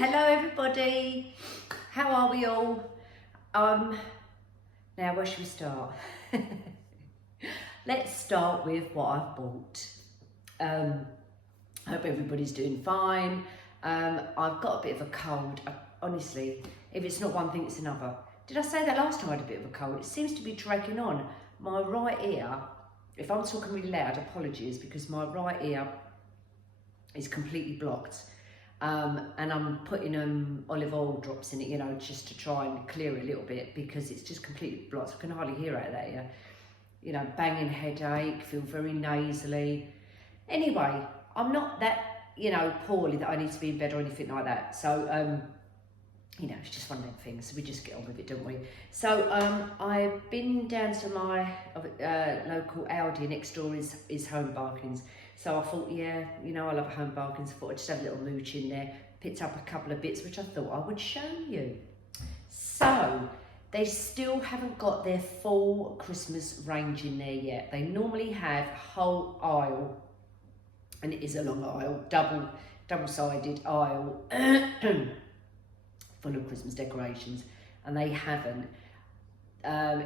Hello everybody. How are we all? Now where should we start? Let's start with what I've bought. I hope everybody's doing fine. I've got a bit of a cold. Honestly, if it's not one thing, it's another. Did I say that last time I had a bit of a cold? It seems to be dragging on. My right ear, if I'm talking really loud, apologies, because my right ear is completely blocked. And I'm putting olive oil drops in it, you know, just to try and clear it a little bit, because it's just completely blocked. I can hardly hear out of that ear. You know, banging headache, feel very nasally. Anyway, I'm not that, you know, poorly that I need to be in bed or anything like that. So, you know, it's just one of them things. So we just get on with it, don't we? So I've been down to my local Aldi. Next door is Home Bargains. So I thought, yeah, you know, I love Home Bargains. I thought I'd just have a little mooch in there. Picked up a couple of bits, which I thought I would show you. So they still haven't got their full Christmas range in there yet. They normally have a whole aisle, and it is a long aisle, double-sided aisle, full of Christmas decorations, and they haven't.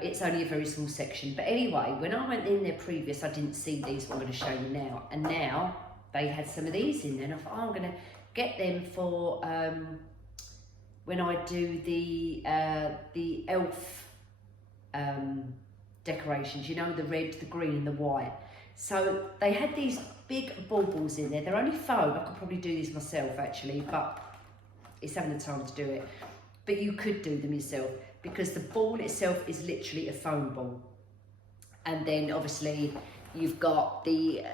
It's only a very small section, but anyway, when I went in there previous, I didn't see these. What I'm going to show you now, and now they had some of these in there, and I thought, oh, I'm going to get them for when I do the elf decorations. You know, the red, the green, and the white. So they had these big baubles in there. They're only foam. I could probably do these myself actually, but it's having the time to do it. But you could do them yourself, because the ball itself is literally a foam ball. And then obviously you've got the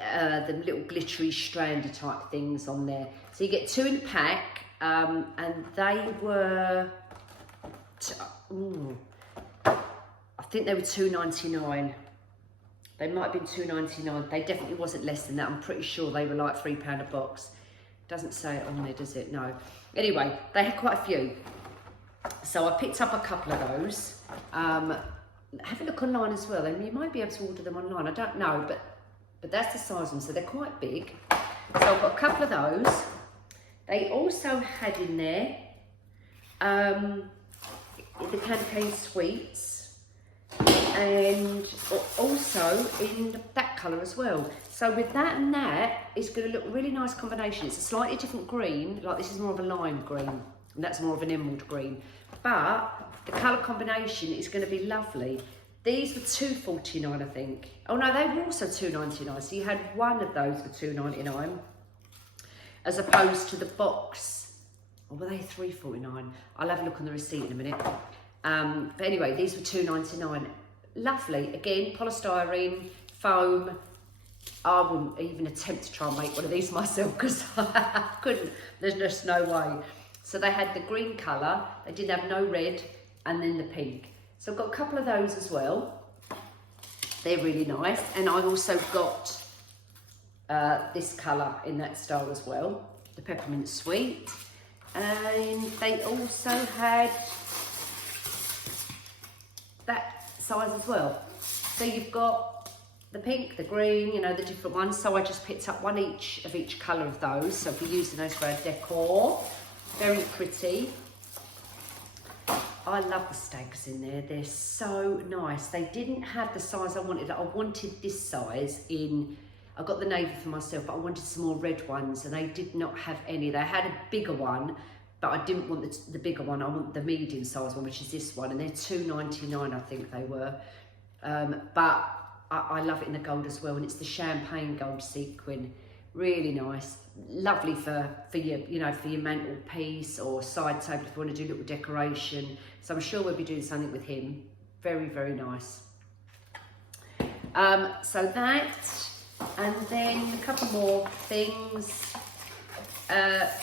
little glittery strandy type things on there. So you get two in a pack, and they were, I think they were $2.99. They might have been $2.99. They definitely wasn't less than that. I'm pretty sure they were like £3 a box. Doesn't say it on there, does it? No. Anyway, they had quite a few. So I picked up a couple of those. Have a look online as well. And you might be able to order them online. I don't know, but that's the size of them. So they're quite big. So I've got a couple of those. They also had in there the candy cane sweets, and also in that colour as well. So with that and that, it's going to look a really nice combination. It's a slightly different green, like this is more of a lime green, and that's more of an emerald green. But the colour combination is going to be lovely. These were $2.49, I think. Oh no, they were also $2.99. So you had one of those for $2.99, as opposed to the box. Or were they $3.49? I'll have a look on the receipt in a minute. But anyway, these were $2.99. Lovely. Again, polystyrene, foam. I wouldn't even attempt to try and make one of these myself, because I couldn't. There's just no way. So they had the green colour, they did have no red, and then the pink. So I've got a couple of those as well. They're really nice. And I also got this colour in that style as well, the peppermint sweet. And they also had that size as well. So you've got the pink, the green, you know, the different ones. So I just picked up one each of each colour of those. So if you're using those for a decor, very pretty. I love the stags in there. They're so nice. They didn't have the size I wanted. I wanted this size in, I got the navy for myself, but I wanted some more red ones, and they did not have any. They had a bigger one, but I didn't want the bigger one. I want the medium size one, which is this one, and they're $2.99, I think they were. But I love it in the gold as well, and it's the champagne gold sequin. Really nice, lovely for your, you know, for your mantelpiece or side table if you want to do a little decoration. So I'm sure we'll be doing something with him. Very, very nice. So that, and then a couple more things.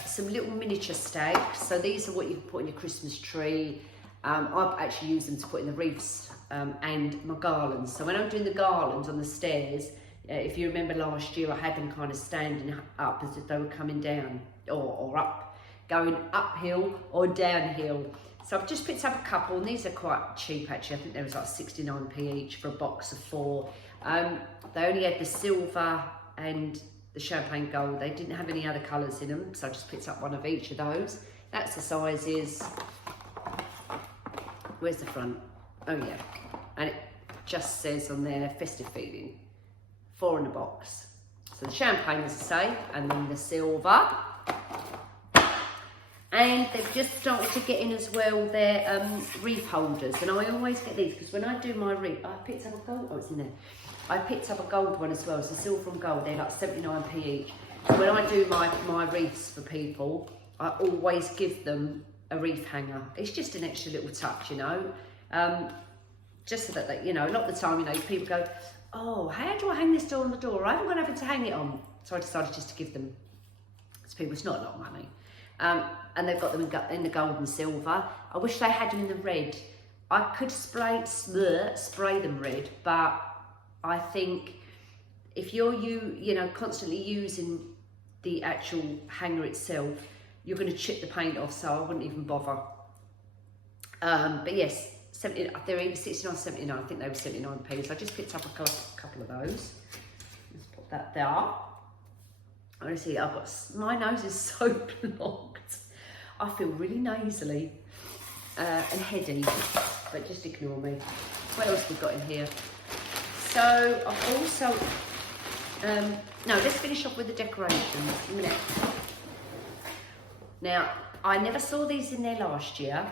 Some little miniature stags. So these are what you can put in your Christmas tree. I've actually used them to put in the wreaths and my garlands. So when I'm doing the garlands on the stairs, if you remember last year, I had them kind of standing up as if they were coming down, or up, going uphill or downhill. So I've just picked up a couple, and these are quite cheap actually. I think there was like 69p each for a box of 4. They only had the silver and the champagne gold. They didn't have any other colours in them, so I just picked up one of each of those. That's the sizes. Where's the front? Oh yeah, and it just says on there, festive feeling. 4 in a box. So the champagne, as I say, and then the silver. And they've just started to get in as well their wreath holders. And I always get these because when I do my wreath, I picked up a gold, oh it's in there. I picked up a gold one as well, so silver and gold, they're like 79p each. So when I do my wreaths for people, I always give them a wreath hanger. It's just an extra little touch, you know. Just so that, they, you know, a lot of the time, you know, people go, oh, how do I hang this door on the door? I haven't got anything to hang it on. So I decided just to give them to people. It's not a lot of money. And they've got them in the gold and silver. I wish they had them in the red. I could spray them red, but I think if you're constantly using the actual hanger itself, you're going to chip the paint off, so I wouldn't even bother. But yes, they're either 69 or 79. I think they were 79p, so I just picked up a couple of those. Let's put that there. Honestly, my nose is so blocked. I feel really nasally and heady, but just ignore me. What else we got in here? So I've also, no, let's finish off with the decorations. A minute. Now, I never saw these in there last year,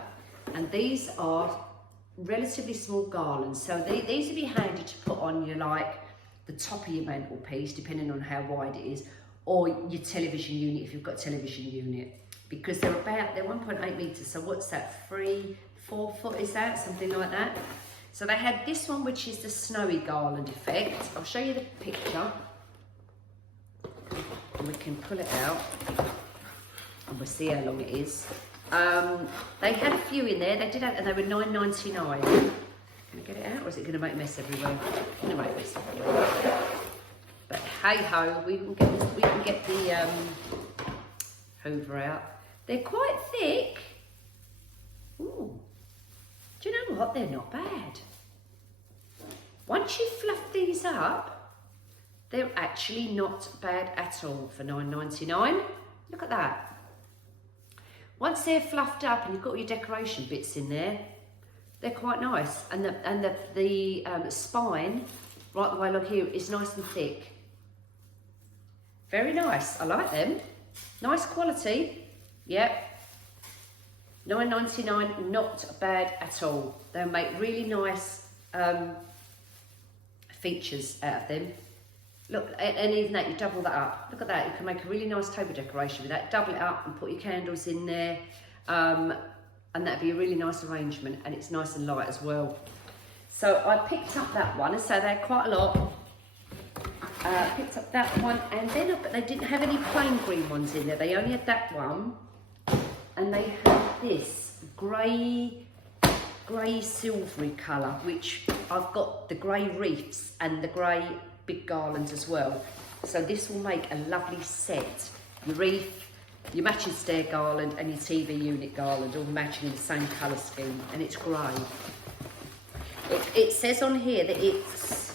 and these are relatively small garlands. So these would be handy to put on your, like, the top of your mantelpiece, depending on how wide it is, or your television unit if you've got a television unit, because they're 1.8 meters. So what's that? 3-4 foot is that? Something like that. So they had this one, which is the snowy garland effect. I'll show you the picture, and we can pull it out, and we'll see how long it is. They had a few in there. They did have, and they were $9.99. Can I get it out, or is it going to make a mess everywhere? It's going to make a mess everywhere. But hey ho, we can get the Hoover out. They're quite thick. Ooh. Do you know what? They're not bad. Once you fluff these up, they're actually not bad at all for $9.99. Look at that. Once they're fluffed up and you've got all your decoration bits in there, they're quite nice. And the spine, right the way along here, is nice and thick. Very nice. I like them. Nice quality. Yep. $9.99, not bad at all. They'll make really nice features out of them. Look, and even that, you double that up. Look at that, you can make a really nice table decoration with that. Double it up and put your candles in there. And that'd be a really nice arrangement, and it's nice and light as well. So I picked up that one, and so they're quite a lot. Picked up that one, and then they didn't have any plain green ones in there. They only had that one, and they had this grey silvery colour, which I've got the grey wreaths and the grey big garlands as well. So this will make a lovely set. Your wreath, your matching stair garland, and your TV unit garland, all matching in the same colour scheme, and it's grey. It says on here that it's,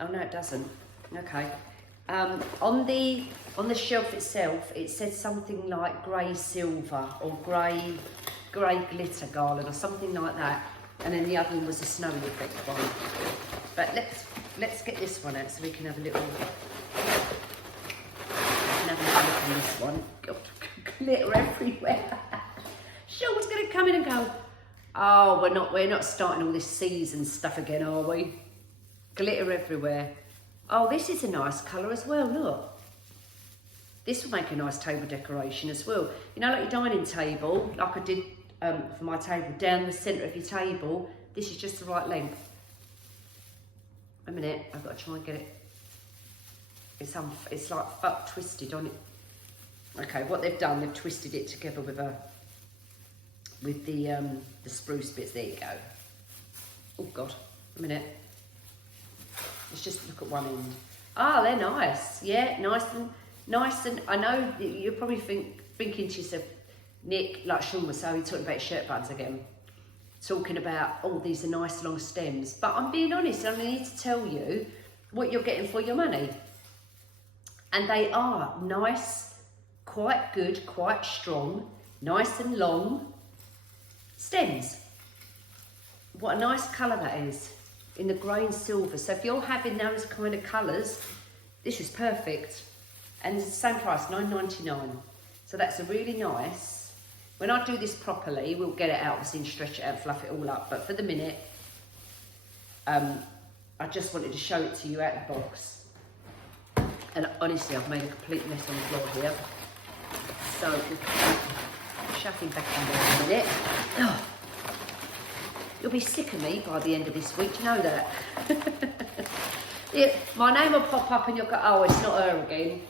oh no it doesn't. Okay, on the shelf itself, it said something like grey silver or grey glitter garland or something like that, and then the other one was a snowy effect one. But let's get this one out so we can have a little. Look on this one. God, glitter everywhere. Sean's gonna come in and go, oh, we're not starting all this season stuff again, are we? Glitter everywhere. Oh, this is a nice colour as well, look. This will make a nice table decoration as well. You know, like your dining table, like I did for my table, down the centre of your table, this is just the right length. A minute, I've got to try and get it. It's like twisted on it. Okay, what they've done, they've twisted it together with the spruce bits. There you go. Oh God, a minute. Let's just look at one end. Ah, they're nice. Yeah, nice and I know that you're probably thinking to yourself, Nick, like Sean was saying, talking about shirt buttons again, talking about, oh, these are nice long stems. But I'm being honest, I need to tell you what you're getting for your money. And they are nice, quite good, quite strong, nice and long stems. What a nice colour that is, in the grey and silver. So if you're having those kind of colours, this is perfect. And it's the same price, $9.99. So that's a really nice. When I do this properly, we'll get it out, obviously, and stretch it out, fluff it all up. But for the minute, I just wanted to show it to you out of the box. And honestly, I've made a complete mess on the floor here. So we'll shove him back in there in a minute. Oh, you'll be sick of me by the end of this week, you know that. Yeah, my name will pop up and you'll go, oh, it's not her again.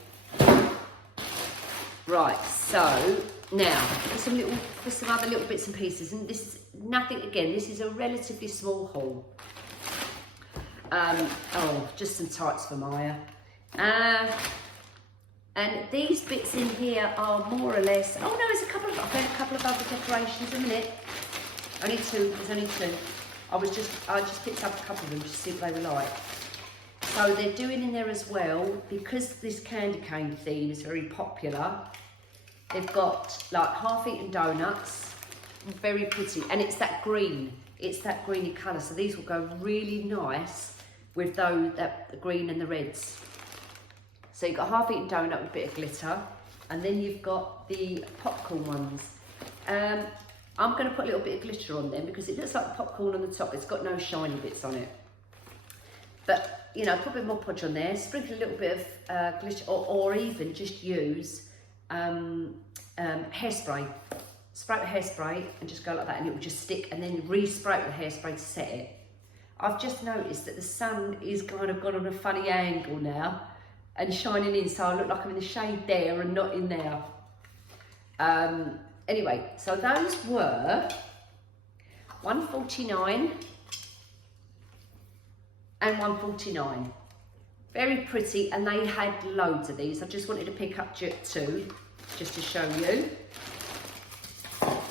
Right, so now for some other little bits and pieces, and this is nothing, again, this is a relatively small haul. Oh, just some tights for Maya. And these bits in here are more or less, oh no, there's a couple of other decorations. A minute. Only two, there's only two. I just picked up a couple of them just to see what they were like. So they're doing in there as well, because this candy cane theme is very popular. They've got like half-eaten donuts, very pretty, and it's that green. It's that greeny colour, so these will go really nice with that green and the reds. So you've got half-eaten donut with a bit of glitter, and then you've got the popcorn ones. I'm going to put a little bit of glitter on them because it looks like popcorn on the top. It's got no shiny bits on it. But, you know, put a bit more podge on there, sprinkle a little bit of glitter, or even just use hairspray. Spray with hairspray and just go like that, and it will just stick, and then re-spray with hairspray to set it. I've just noticed that the sun is kind of gone on a funny angle now and shining in, so I look like I'm in the shade there and not in there. Anyway, so those were $1.49 and $1.49. Very pretty, and they had loads of these. I just wanted to pick up two just to show you.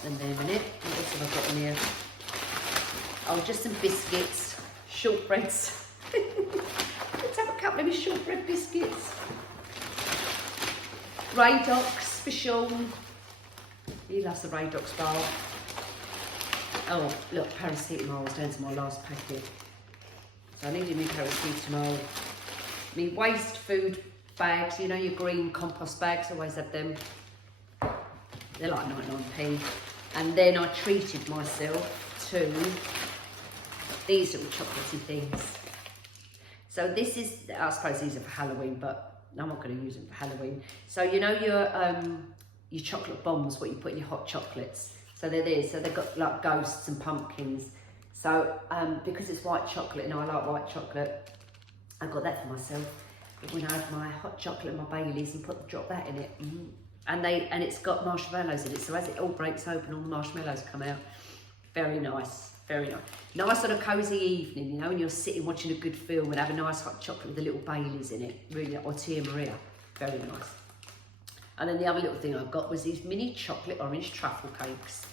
And there a minute, what else have I got in here? Oh, just some biscuits, shortbreads. Let's have a couple of shortbread biscuits. Radox for Sean. He loves the Radox bar. Oh, look, paracetamol was down to my last packet. So I needed me paracetamol. Me waste food bags, you know, your green compost bags, always have them. They're like 99p. And then I treated myself to these little chocolatey things. So this is, I suppose these are for Halloween, but I'm not going to use them for Halloween. So you know your chocolate bombs, what you put in your hot chocolates. So they're there. So they've got like ghosts and pumpkins. So because it's white chocolate, and I like white chocolate, I got that for myself. When I had my hot chocolate and my Baileys and drop that in it. And it's got marshmallows in it. So as it all breaks open, all the marshmallows come out. Very nice. Very nice. Nice sort of cosy evening, you know, when you're sitting watching a good film and have a nice hot chocolate with a little Baileys in it. Really, or Tia Maria. Very nice. And then the other little thing I got was these mini chocolate orange truffle cakes.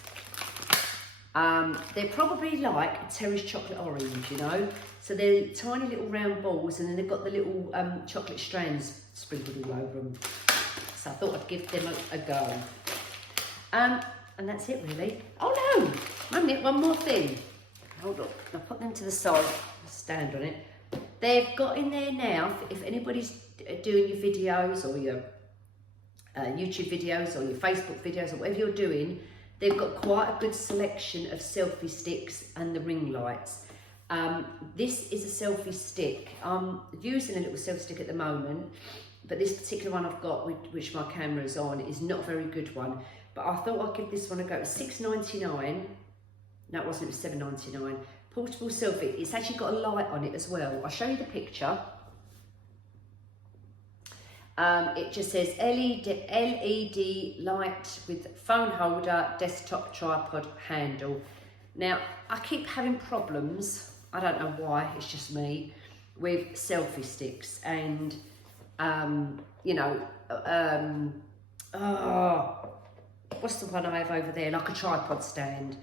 They're probably like a Terry's chocolate orange, you know. So they're tiny little round balls, and then they've got the little chocolate strands sprinkled all over them. So I thought I'd give them a go. And that's it really. Oh no, one more thing. Hold on, I'll put them to the side, stand on it. They've got in there now, if anybody's doing your videos or your YouTube videos or your Facebook videos or whatever you're doing, they've got quite a good selection of selfie sticks and the ring lights. This is a selfie stick. I'm using a little selfie stick at the moment, but this particular one I've got, which my camera is on, is not a very good one. But I thought I'd give this one a go. It was $6.99. No, it wasn't. It was $7.99. Portable selfie. It's actually got a light on it as well. I'll show you the picture. It just says LED light with phone holder, desktop tripod handle. Now, I keep having problems, I don't know why, it's just me, with selfie sticks and, you know, what's the one I have over there, like a tripod stand,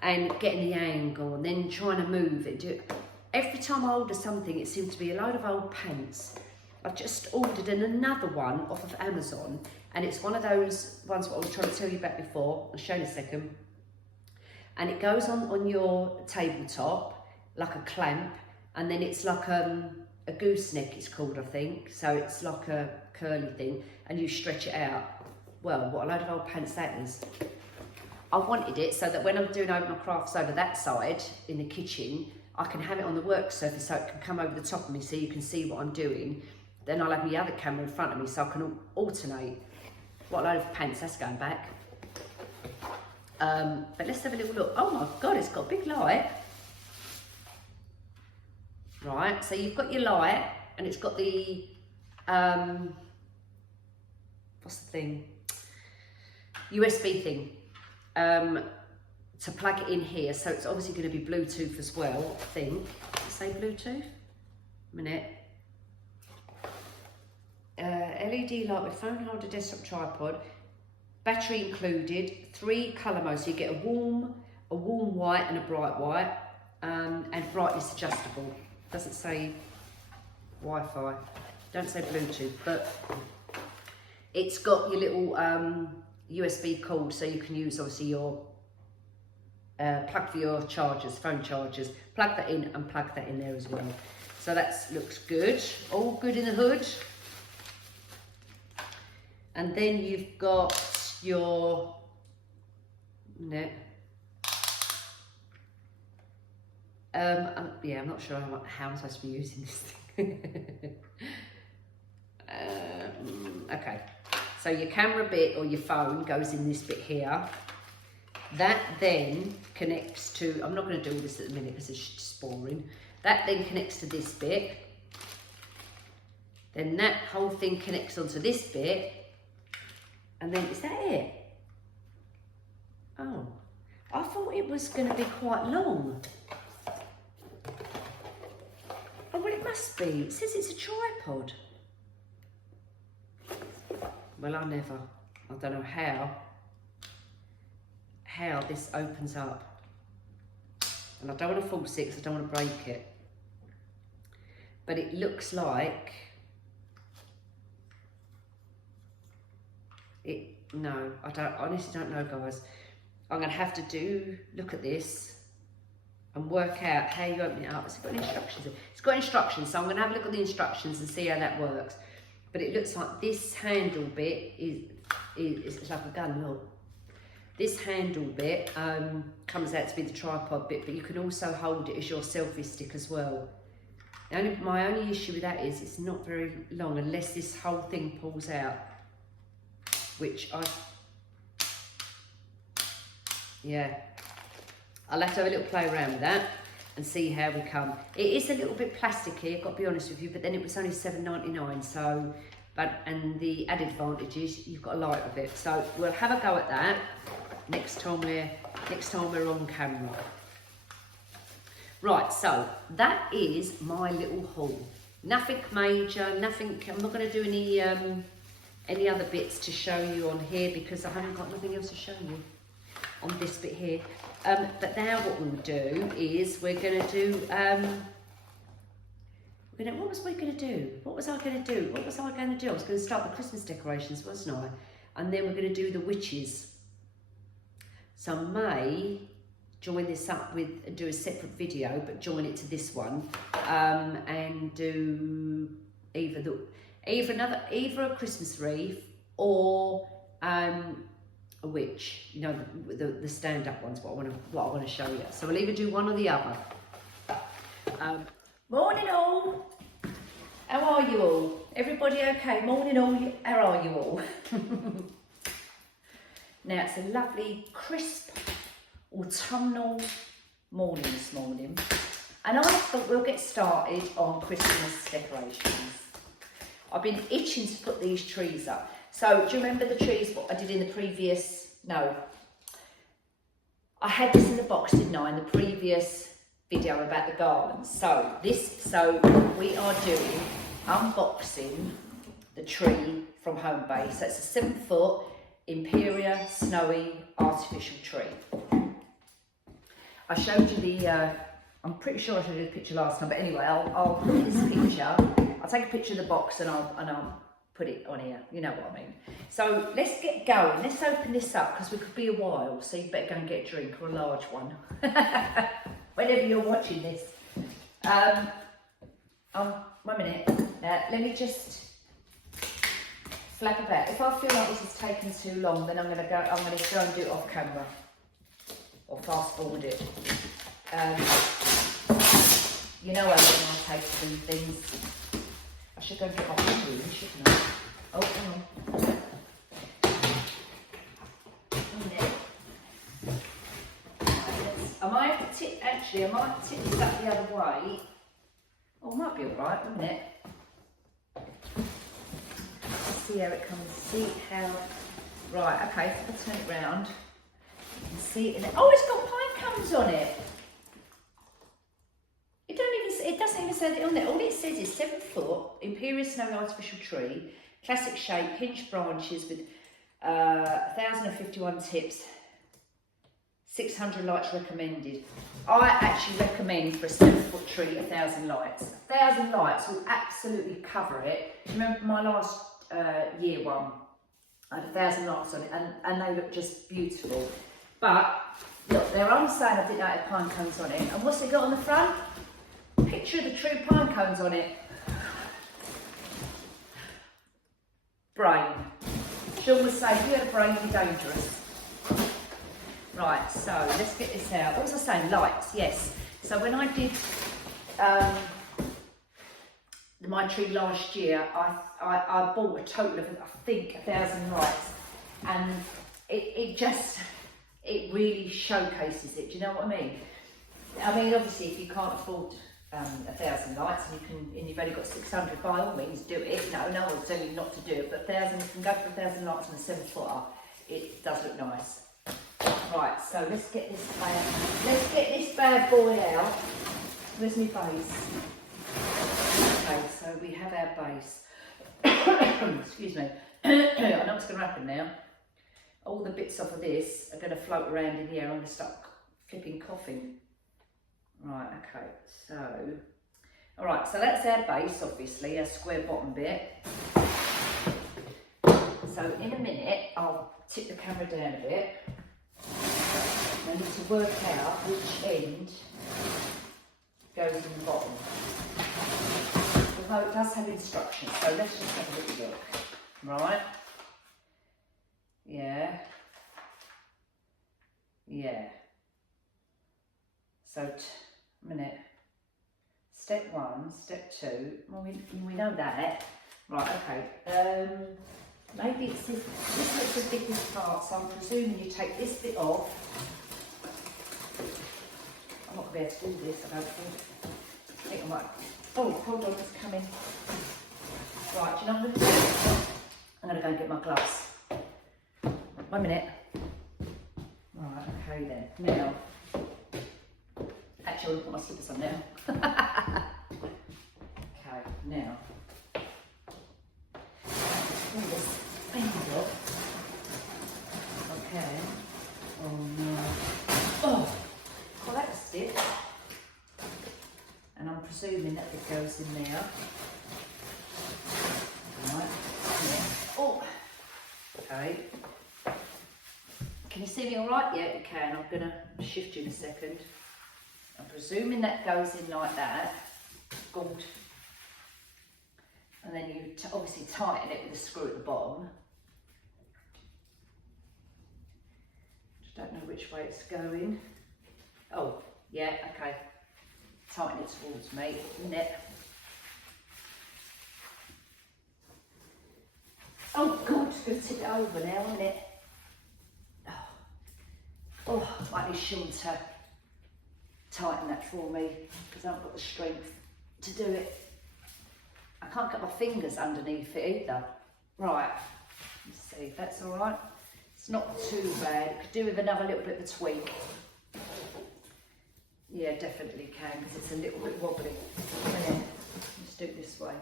and getting the angle and then trying to move it. Every time I order something, it seems to be a load of old pants I've just ordered another one off of Amazon, and it's one of those ones what I was trying to tell you about before. I'll show you in a second. And it goes on your tabletop like a clamp, and then it's like a gooseneck, it's called, I think. So it's like a curly thing, and you stretch it out. Well, what a load of old pants that is. I wanted it so that when I'm doing over my crafts over that side in the kitchen, I can have it on the work surface so it can come over the top of me so you can see what I'm doing. Then I'll have my other camera in front of me so I can alternate. What a load of pants, that's going back. But let's have a little look. Oh my God, it's got a big light. Right, so you've got your light, and it's got the, what's the thing? USB thing. To plug it in here, so it's obviously going to be Bluetooth as well, I think. Does it say Bluetooth? A minute. LED light with phone holder, desktop tripod, battery included, 3 colour modes. So you get a warm white and a bright white, and brightness adjustable. Doesn't say Wi-Fi, don't say Bluetooth, but it's got your little USB cord, so you can use obviously your plug for your chargers, phone chargers. Plug that in and plug that in there as well. So that looks good, all good in the hood. And then you've got your yeah, I'm not sure how I'm supposed to be using this thing. Okay, so your camera bit or your phone goes in this bit here. That then connects to, I'm not going to do this at the minute because it's just boring. That then connects to this bit. Then that whole thing connects onto this bit. And then, is that it? Oh, I thought it was going to be quite long. Oh, well, it must be. It says it's a tripod. Well, I don't know how this opens up. And I don't want to force it because I don't want to break it. But it looks like it, no, I honestly don't know, guys. I'm going to have to look at this and work out how you open it up. It's got instructions. It's got instructions, so I'm going to have a look at the instructions and see how that works. But it looks like this handle bit is like a gun, look. This handle bit comes out to be the tripod bit, but you can also hold it as your selfie stick as well. My only issue with that is it's not very long unless this whole thing pulls out, which yeah, I'll have to have a little play around with that and see how we come. It is a little bit plasticky, I've got to be honest with you, but then it was only $7.99, so, and the added advantage is you've got a light with it. So we'll have a go at that next time we're on camera. Right, so that is my little haul. Nothing major, nothing, I'm not going to do any other bits to show you on here because I haven't got nothing else to show you on this bit here. But now what we'll do is we're going to do, what was I going to do? I was going to start the Christmas decorations, wasn't I? And then we're going to do the witches. So I may join this up with, do a separate video, but join it to this one, and do either a Christmas wreath or a witch, you know, the stand-up ones, what I want to show you. So we'll either do one or the other. Morning all. How are you all? Everybody okay? Morning all. How are you all? Now it's a lovely crisp autumnal morning this morning, and I thought we'll get started on Christmas decorations. I've been itching to put these trees up. So do you remember the trees what I did in the previous, no, I had this in the box, didn't I, in the previous video about the garlands. So we are doing unboxing the tree from HomeBase. So it's a 7-foot Imperial Snowy artificial tree. I showed you I'm pretty sure I should have did a picture last time, but anyway, I'll put this picture. I'll take a picture of the box and I'll put it on here. You know what I mean. So let's get going. Let's open this up because we could be a while. So you better go and get a drink or a large one, whenever you're watching this. 1 minute. Let me just flap about. If I feel like this is taking too long, then I'm gonna go and do it off camera or fast forward it. You know how long I take to do things. I should go and get my room, shouldn't I? Oh, hang on. I might tip this up the other way. Oh, it might be alright, wouldn't it? Let's see how it comes. See how. Right, okay, so I'll turn it round. You can see it in there. Oh, it's got pine cones on it. It doesn't even say that on there. All it says is 7 foot, Imperial Snowy artificial tree, classic shape, hinged branches with 1,051 tips, 600 lights recommended. I actually recommend for a 7 foot tree 1,000 lights. 1,000 lights will absolutely cover it. Remember my last year one, I had 1,000 lights on it and they look just beautiful. But look, they're on sale. I didn't know it had pine cones on it. And what's it got on the front? Picture of the tree pine cones on it. Brain. Sean would say, if you had a brain, you'd be dangerous. Right, so let's get this out. What was I saying? Lights, yes. So when I did my tree last year, I bought a total of, I think, 1,000 lights. And it really showcases it. Do you know what I mean? I mean, obviously, if you can't afford 1,000 lights and you've only got 600, by all means do it. No one's telling you not to do it, but 1,000, you can go for 1,000 lights on a 7 footer. It does look nice. Right, so let's get this bad boy out. Where's my base? Okay, so we have our base. Excuse me. I know what's going to happen now. All the bits off of this are going to float around in the air. I'm going to start flipping coughing. Right, okay, so, all right, so that's our base, obviously, our square bottom bit. So in a minute, I'll tip the camera down a bit. I need to work out which end goes in the bottom. Although it does have instructions, so let's just have a little look. Right? Yeah. Yeah. So, a minute. Step 1, step 2. Well, we know that. Right, okay. Maybe it's this looks the biggest part, so I'm presuming you take this bit off. I'm not going to be able to do this, I don't think. I think I might. Oh, hold on, it's coming. Right, do you know what I'm going to do? I'm going to go and get my gloves. 1 minute. Right, okay then. Now. Actually, I'll put my slippers on now. Okay, now. Pull this thing off. Okay. Oh no. Oh! Well, that's it. And I'm presuming that it goes in there. Right. Yeah. Oh! Okay. Can you see me alright? Yeah, you can. I'm going to shift you in a second. I'm presuming that goes in like that. Good. And then you obviously tighten it with a screw at the bottom. Just don't know which way it's going. Oh, yeah, okay. Tighten it towards me, isn't it? Oh God, it's going to tip it over now, isn't it? Oh, might need Sean to tighten that for me because I haven't got the strength to do it. I can't get my fingers underneath it either. Right, let's see if that's all right. It's not too bad. It could do with another little bit of a tweak. Yeah, definitely can because it's a little bit wobbly. Yeah, let's do it this way.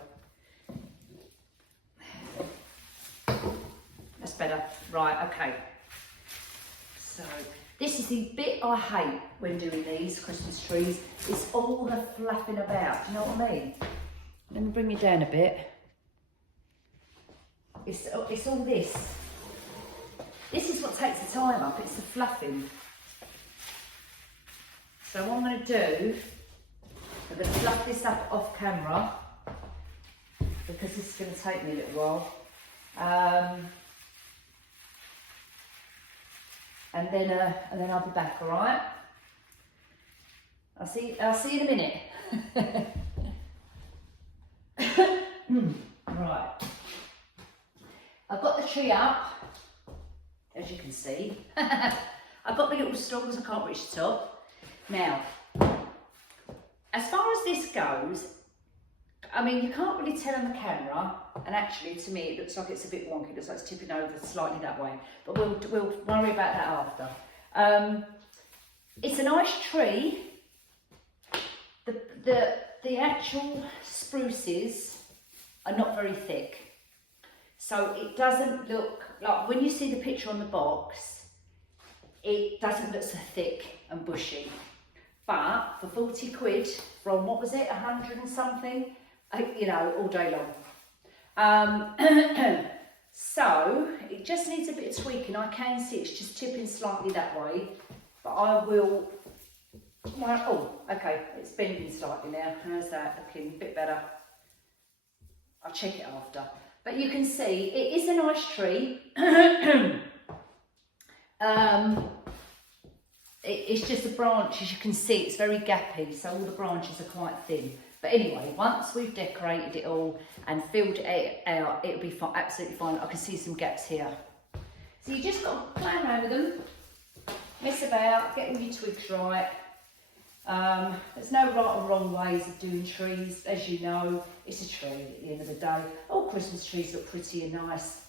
That's better. Right, okay. So This is the bit I hate when doing these Christmas trees. It's all the fluffing about, do you know what I mean? Let me bring you down a bit. It's all this. This is what takes the time up, it's the fluffing. So what I'm going to do, I'm going to fluff this up off camera because this is going to take me a little while. And then I'll be back, all right? I'll see you in a minute. Right. I've got the tree up, as you can see. I've got my little stalks, I can't reach the top. Now, as far as this goes, I mean, you can't really tell on the camera, and actually to me it looks like it's a bit wonky, it looks like it's tipping over slightly that way, but we'll worry about that after. It's a nice tree. The actual spruces are not very thick, so it doesn't look like, when you see the picture on the box, it doesn't look so thick and bushy. But for 40 quid from, what was it, 100 and something, you know, all day long. So it just needs a bit of tweaking. I can see it's just tipping slightly that way, but I will, oh, okay, it's bending slightly now. How's that looking? A bit better. I'll check it after. But you can see it is a nice tree. It's just the branches, you can see it's very gappy, so all the branches are quite thin. But anyway, once we've decorated it all and filled it out, it'll be fine, absolutely fine. I can see some gaps here. So you just got to play around with them, mess about, get all your twigs right. There's no right or wrong ways of doing trees, as you know. It's a tree at the end of the day. All Christmas trees look pretty and nice.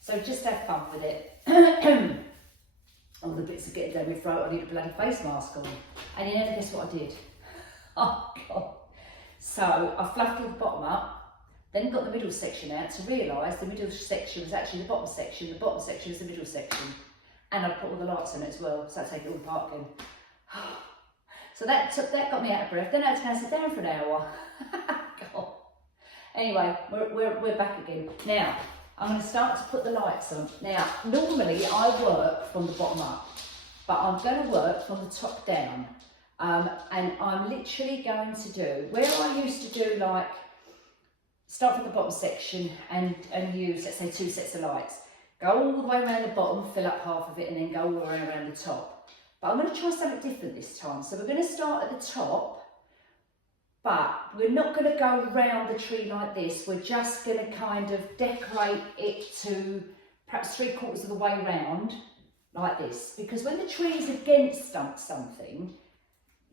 So just have fun with it. All the bits are getting down my throat, I need a bloody face mask on. And you never guess what I did? Oh God. So I fluffed all the bottom up, then got the middle section out to realise the middle section was actually the bottom section was the middle section. And I put all the lights on it as well, so I take it all apart again. So that got me out of breath. Then I had to go and sit down for an hour. God. Anyway, we're back again. Now, I'm going to start to put the lights on. Now, normally I work from the bottom up, but I'm going to work from the top down. And I'm literally going to do, where I used to do like, start from the bottom section and use, let's say, 2 sets of lights. Go all the way around the bottom, fill up half of it, and then go all the way around the top. But I'm going to try something different this time. So we're going to start at the top, but we're not going to go round the tree like this. We're just going to kind of decorate it to perhaps 3/4 of the way round, like this. Because when the tree is against something,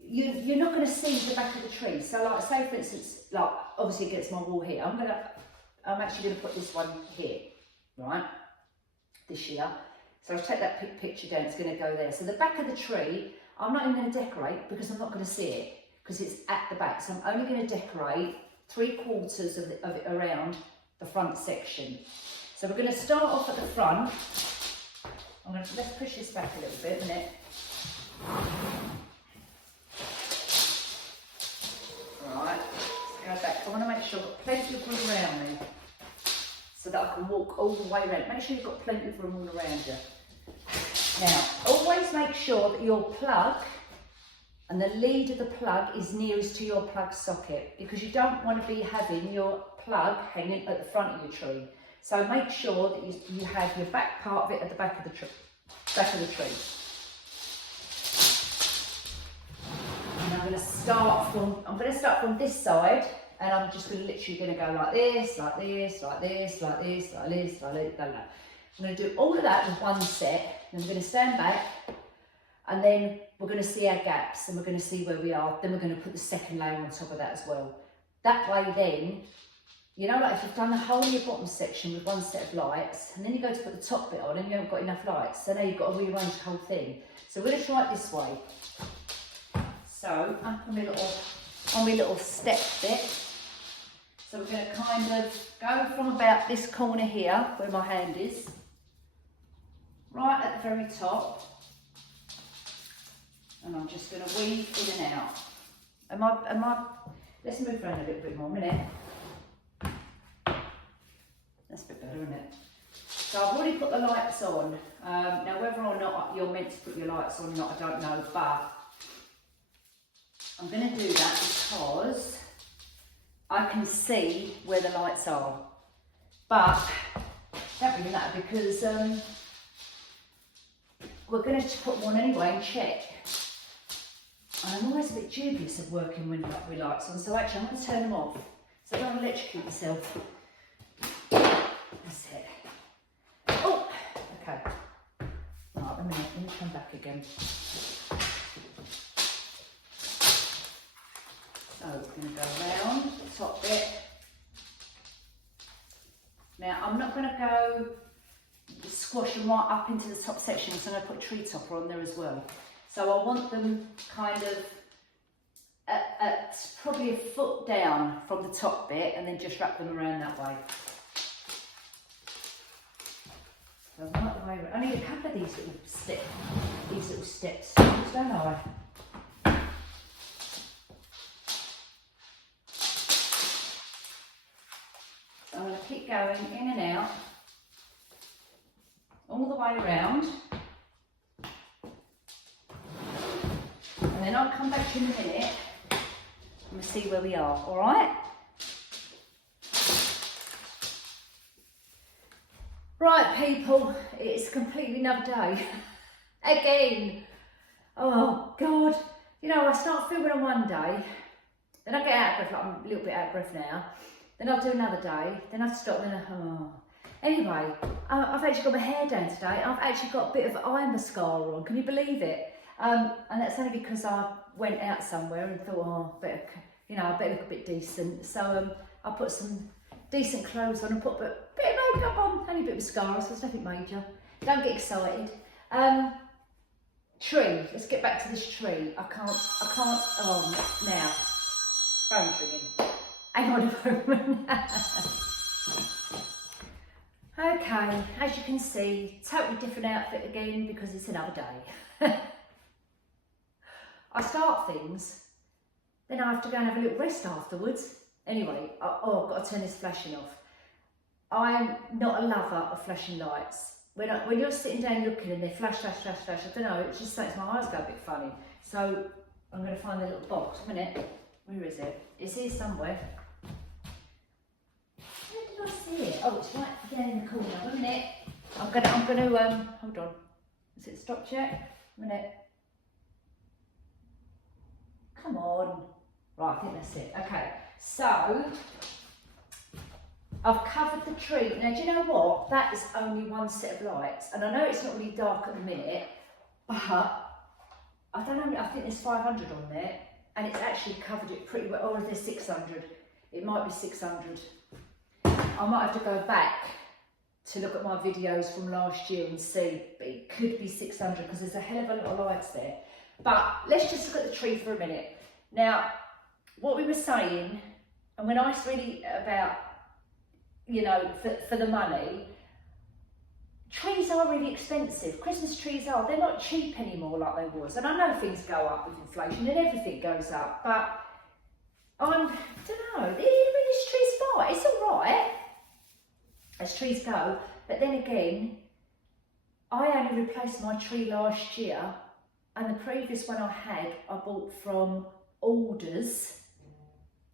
you're not going to see the back of the tree. So like, say for instance, like obviously against my wall here, I'm actually going to put this one here, right? This year. So I'll take that picture down, it's going to go there. So the back of the tree, I'm not even going to decorate because I'm not going to see it, because it's at the back. So I'm only going to decorate 3/4 of it around the front section. So we're going to start off at the front. Let's push this back a little bit, a minute. Right, let's go back. I want to make sure I've got plenty of room around me so that I can walk all the way around. Make sure you've got plenty of room all around you. Now, always make sure that your plug and the lead of the plug is nearest to your plug socket, because you don't want to be having your plug hanging at the front of your tree. So make sure that you have your back part of it at the back of the tree. And I'm going to start from this side, and I'm just literally going to go like this, like this, like this, like this, like this, like this, like that. I'm going to do all of that with one set, and I'm going to stand back, and then we're going to see our gaps, and we're going to see where we are. Then we're going to put the second layer on top of that as well. That way then, you know, like if you've done the whole of your bottom section with one set of lights, and then you go to put the top bit on and you haven't got enough lights, so now you've got to rearrange the whole thing. So we're going to try it this way. So up on my little step bit. So we're going to kind of go from about this corner here, where my hand is, right at the very top. I'm just going to weave in and out. Let's move around a little bit more, a minute. That's a bit better, isn't it? So I've already put the lights on. Now whether or not you're meant to put your lights on or not, I don't know, but I'm going to do that because I can see where the lights are. But that really matter because we're going to put one anyway and check. And I'm always a bit dubious of working with lights on, so actually I'm going to turn them off so I don't electrocute myself. That's it. Oh, okay. Right, a minute, let me come back again. So we're going to go around the top bit. Now I'm not going to go squash them right up into the top section, so I'm going to put a tree topper on there as well. So I want them kind of at probably a foot down from the top bit and then just wrap them around that way. So I need a couple of these little steps, don't I? So I'm going to keep going in and out all the way around. And then I'll come back to you in a minute and we'll see where we are, all right? Right, people, it's completely another day. Again. Oh, God. You know, I start filming on one day, then I get out of breath, like I'm a little bit out of breath now. Then I'll do another day, then I'll stop, then Anyway, I've actually got my hair down today. I've actually got a bit of eye mascara on, can you believe it? And that's only because I went out somewhere and thought, oh, I better look a bit decent. So I put some decent clothes on and put a bit of makeup on, only a bit of mascara, so it's nothing major. Don't get excited. Tree, let's get back to this tree. I can't, now, phone's ringing. Hang on a moment. Okay, as you can see, totally different outfit again because it's another day. I start things, then I have to go and have a little rest afterwards. Anyway, I've got to turn this flashing off. I'm not a lover of flashing lights. When you're sitting down looking and they flash, I don't know, it just makes my eyes go a bit funny. So I'm going to find the little box. A minute, where is it? It's here somewhere. Where did I see it? Oh, it's right down in the corner. A minute. I'm gonna hold on. Is it stopped yet? A minute. Come on. Right, I think that's it. Okay, so I've covered the tree. Now, do you know what? That is only one set of lights. And I know it's not really dark at the minute, but I don't know, I think there's 500 on there. And it's actually covered it pretty well. Or is there 600? It might be 600. I might have to go back to look at my videos from last year and see, but it could be 600 because there's a hell of a lot of lights there. But let's just look at the tree for a minute. Now, what we were saying, and when I was really about, you know, for the money, trees are really expensive. Christmas trees are, they're not cheap anymore like they was. And I know things go up with inflation and everything goes up, but I don't know, this tree's fine, it's all right as trees go. But then again, I only replaced my tree last year, and the previous one I bought from Alders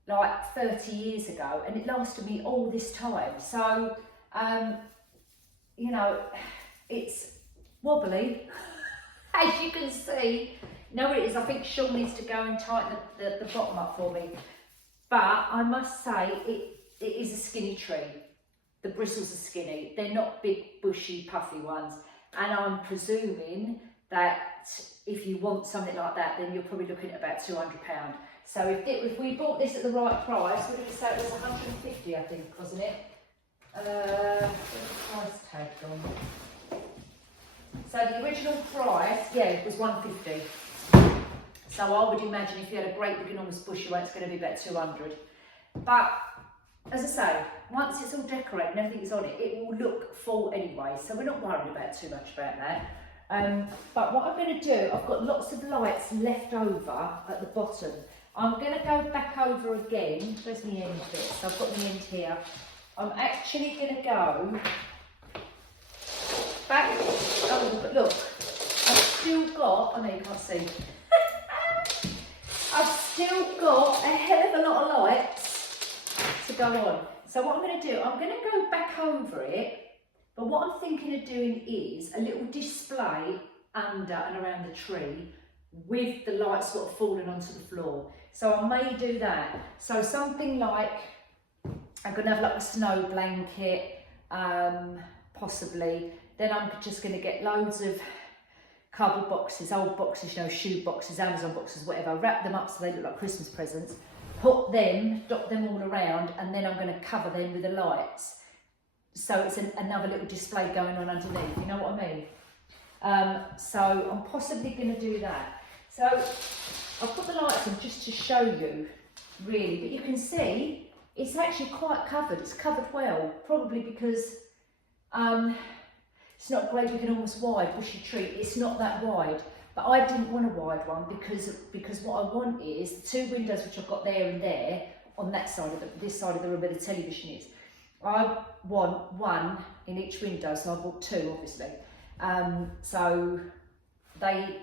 like 30 years ago, and it lasted me all this time. So, you know, it's wobbly, as you can see. You know what it is? I think Sean needs to go and tighten the bottom up for me. But I must say, it is a skinny tree. The bristles are skinny. They're not big, bushy, puffy ones. And I'm presuming that if you want something like that, then you're probably looking at about £200. So if we bought this at the right price, we're going to say it was 150, I think, wasn't it? Where's the price tag gone? So the original price, yeah, it was 150. So I would imagine if you had a great big enormous bushy one, it's going to be about 200. But as I say, once it's all decorated and everything's on it, it will look full anyway. So we're not worried about too much about that. But what I'm going to do, I've got lots of lights left over at the bottom. I'm going to go back over again. Where's my end bit? So I've got the end here. I'm actually going to go back. Oh, but look, I've still got, I know you can't see. I've still got a hell of a lot of lights to go on. So what I'm going to do, I'm going to go back over it. But what I'm thinking of doing is a little display under and around the tree with the lights sort of falling onto the floor. So I may do that. So something like, I'm going to have like a snow blanket, possibly. Then I'm just going to get loads of cardboard boxes, old boxes, you know, shoe boxes, Amazon boxes, whatever. Wrap them up so they look like Christmas presents. Put them, dot them all around, and then I'm going to cover them with the lights. So it's another little display going on underneath, you know what I mean? So I'm possibly going to do that. So I'll put the lights on just to show you, really, but you can see it's actually quite covered. It's covered well, probably because it's not great big and almost wide, bushy tree. It's not that wide, but I didn't want a wide one because what I want is the two windows which I've got there and there on that side of this side of the room where the television is. I want one in each window, so I bought two, obviously. So I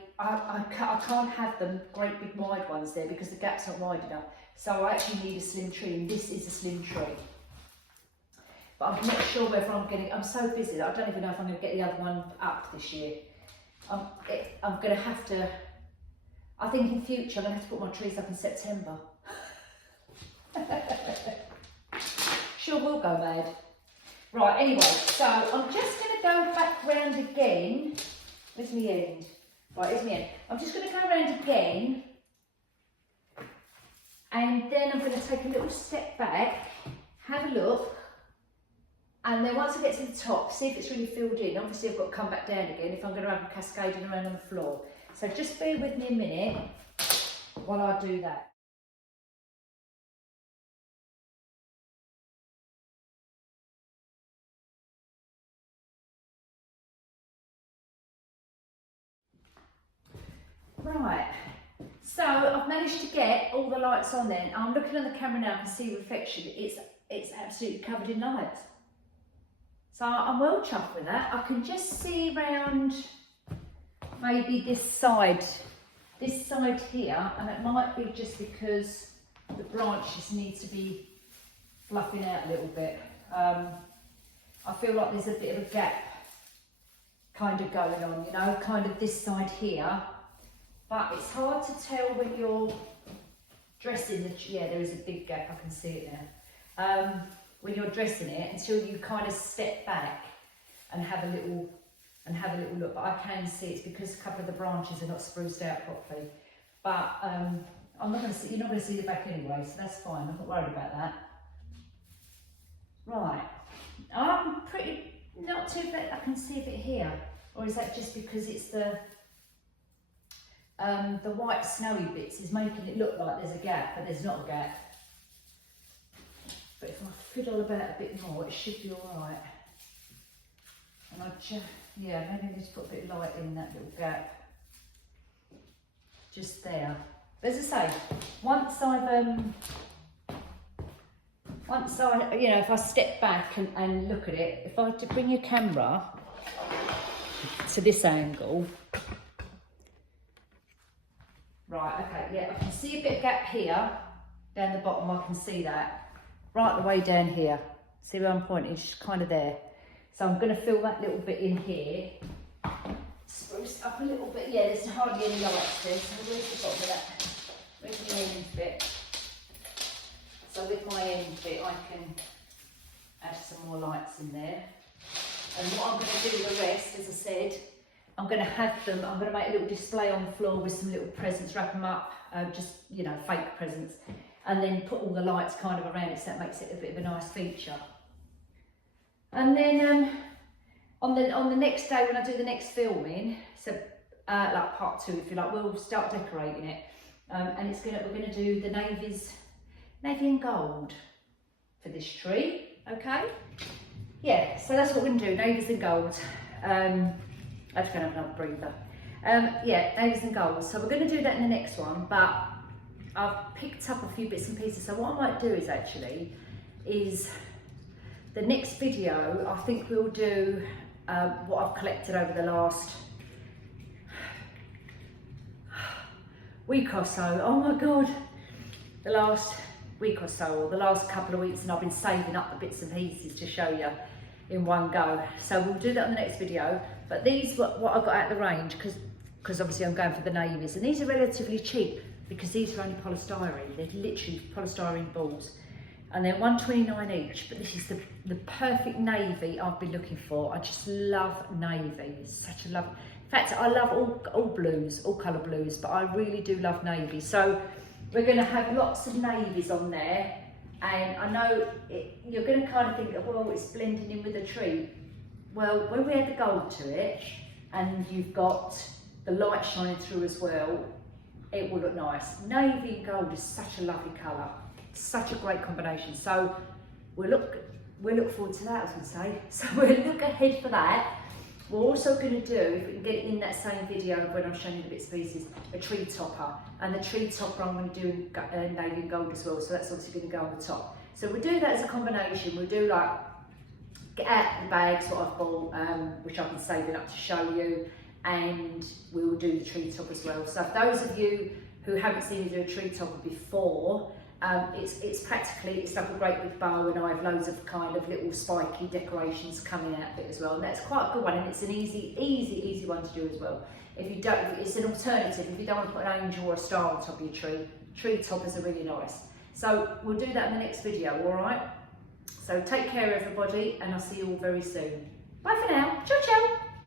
can't have them great big wide ones there because the gap's not wide enough. So I actually need a slim tree, and this is a slim tree. But I'm not sure whether I'm so busy that I don't even know if I'm going to get the other one up this year. I'm going to have to, I think in future I'm going to have to put my trees up in September. Sure will go mad. Right, anyway, so I'm just going to go back round again. Where's my end? Right, here's my end. I'm just going to go round again. And then I'm going to take a little step back, have a look. And then once I get to the top, see if it's really filled in. Obviously I've got to come back down again if I'm going to have them cascading around on the floor. So just bear with me a minute while I do that. Right, so I've managed to get all the lights on then. I'm looking on the camera now, I can see reflection. It's absolutely covered in lights. So I'm well chuffed with that. I can just see around maybe this side here, and it might be just because the branches need to be fluffing out a little bit. I feel like there's a bit of a gap kind of going on, you know, kind of this side here. But it's hard to tell when you're dressing the, yeah, there is a big gap, I can see it now. When you're dressing it until you kind of step back and have a little look. But I can see it's because a couple of the branches are not spruced out properly. But I'm not going to see, you're not going to see the back anyway, so that's fine. I'm not worried about that. Right, I'm pretty not too bad. I can see a bit here, or is that just because it's the white snowy bits is making it look like there's a gap, but there's not a gap. But if I fiddle about a bit more, it should be all right. And I just, yeah, maybe I need to put a bit of light in that little gap. Just there. But as I say, once I, you know, if I step back and look at it, if I had to bring your camera to this angle. Right, okay, yeah, I can see a bit of gap here, down the bottom, I can see that. Right the way down here. See where I'm pointing? It's just kind of there. So I'm going to fill that little bit in here. Spruce up a little bit. Yeah, there's hardly any lights there. So where's the bottom of that? Where's the end bit? So with my end bit, I can add some more lights in there. And what I'm going to do with the rest, as I said, I'm going to have them, I'm going to make a little display on the floor with some little presents, wrap them up, just, you know, fake presents. And then put all the lights kind of around it, so that makes it a bit of a nice feature. And then on the next day when I do the next filming, so like part 2 if you like, we'll start decorating it. And we're gonna do the navy and gold for this tree, okay? Yeah, so that's what we're gonna do, navies and gold. And I just gonna have another breather. Yeah, navies and golds. So we're going to do that in the next one, but I've picked up a few bits and pieces. So what I might do is the next video, I think we'll do what I've collected over the last week or so. Oh my God, the last week or so, or the last couple of weeks, and I've been saving up the bits and pieces to show you in one go. So we'll do that in the next video. But these, what I got out of the range, because obviously I'm going for the navies, and these are relatively cheap because these are only polystyrene. They're literally polystyrene balls, and they're $1.29 each. But this is the perfect navy I've been looking for. I just love navy. It's such a love. In fact, I love all blues, all colour blues, but I really do love navy. So we're going to have lots of navies on there, and I know you're going to kind of think, well, it's blending in with a tree. Well, when we add the gold to it, and you've got the light shining through as well, it will look nice. Navy and gold is such a lovely colour, such a great combination. So we'll look forward to that, I was going to say. So we'll look ahead for that. We're also going to do, if we can get it in that same video when I'm showing you the bits and pieces, a tree topper. And the tree topper I'm going to do in navy and gold as well, so that's obviously going to go on the top. So we'll do that as a combination. We'll do like, get out the bags what I've bought, which I've been saving up to show you, and we'll do the tree top as well. So for those of you who haven't seen me do a tree topper before, it's practically, it's like a great big bow, and I have loads of kind of little spiky decorations coming out of it as well, and that's quite a good one, and it's an easy one to do as well. If you don't, it's an alternative. If you don't want to put an angel or a star on top of your tree toppers are really nice. So we'll do that in the next video, all right? So take care everybody, and I'll see you all very soon. Bye for now. Ciao, ciao.